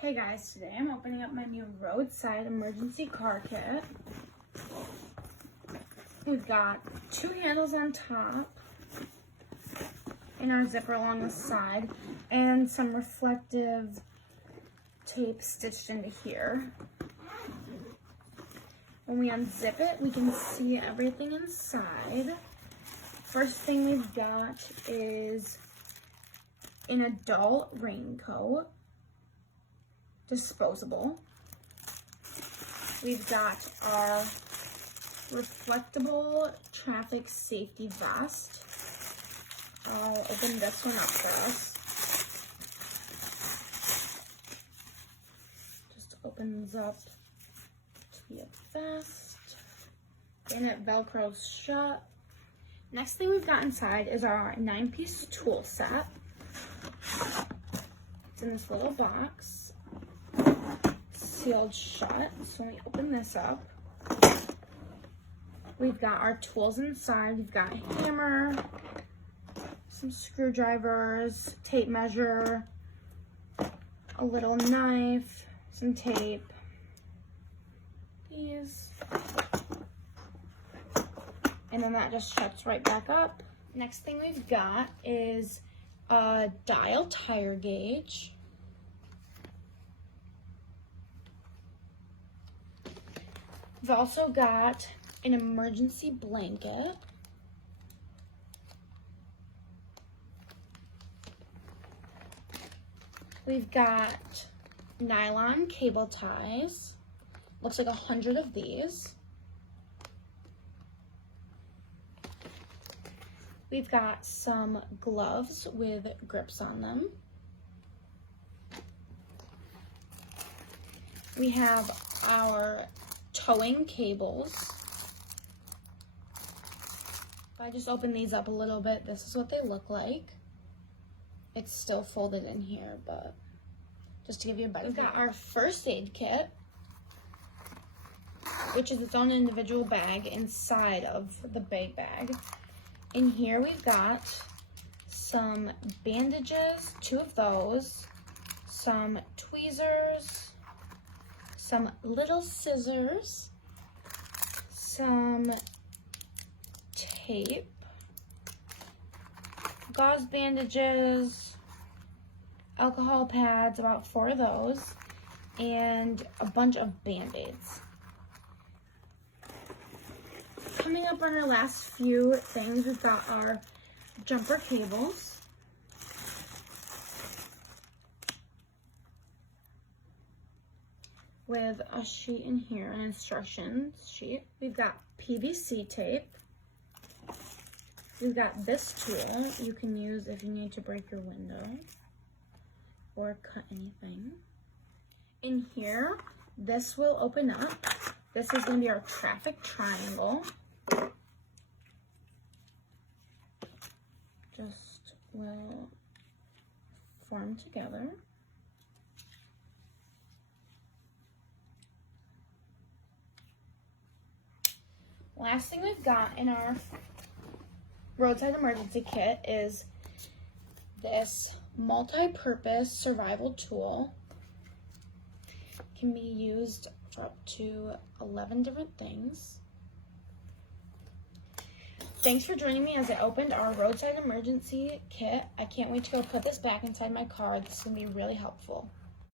Hey guys, today I'm opening up my new Roadside emergency car kit. We've got 2 handles on top and our zipper along the side and some reflective tape stitched into here. When we unzip it, we can see everything inside. First thing we've got is an adult raincoat. Disposable. We've got our reflectable traffic safety vest. I'll open this one up first. Just opens up to be a vest. And it velcros shut. Next thing we've got inside is our 9-piece tool set. It's in this little box. Sealed shut. So when we open this up, we've got our tools inside. We've got a hammer, some screwdrivers, tape measure, a little knife, some tape, these, and then that just shuts right back up. Next thing we've got is a dial tire gauge. We've also got an emergency blanket. We've got nylon cable ties. Looks like 100 of these. We've got some gloves with grips on them. We have our towing cables. If I just open these up a little bit, this is what they look like. It's still folded in here, but just to give you a better view. We've got our first aid kit, which is its own individual bag inside of the big bag. In here we've got some bandages, 2 of those, some tweezers, some little scissors, some tape, gauze bandages, alcohol pads, about 4 of those, and a bunch of Band-Aids. Coming up on our last few things, we've got our jumper cables. With a sheet in here, an instructions sheet. We've got PVC tape. We've got this tool you can use if you need to break your window or cut anything. In here, this will open up. This is going to be our traffic triangle. Just will form together. Last thing we've got in our Roadside emergency kit is this multi-purpose survival tool. It can be used for up to 11 different things. Thanks for joining me as I opened our Roadside emergency kit. I can't wait to go put this back inside my car. This is going to be really helpful.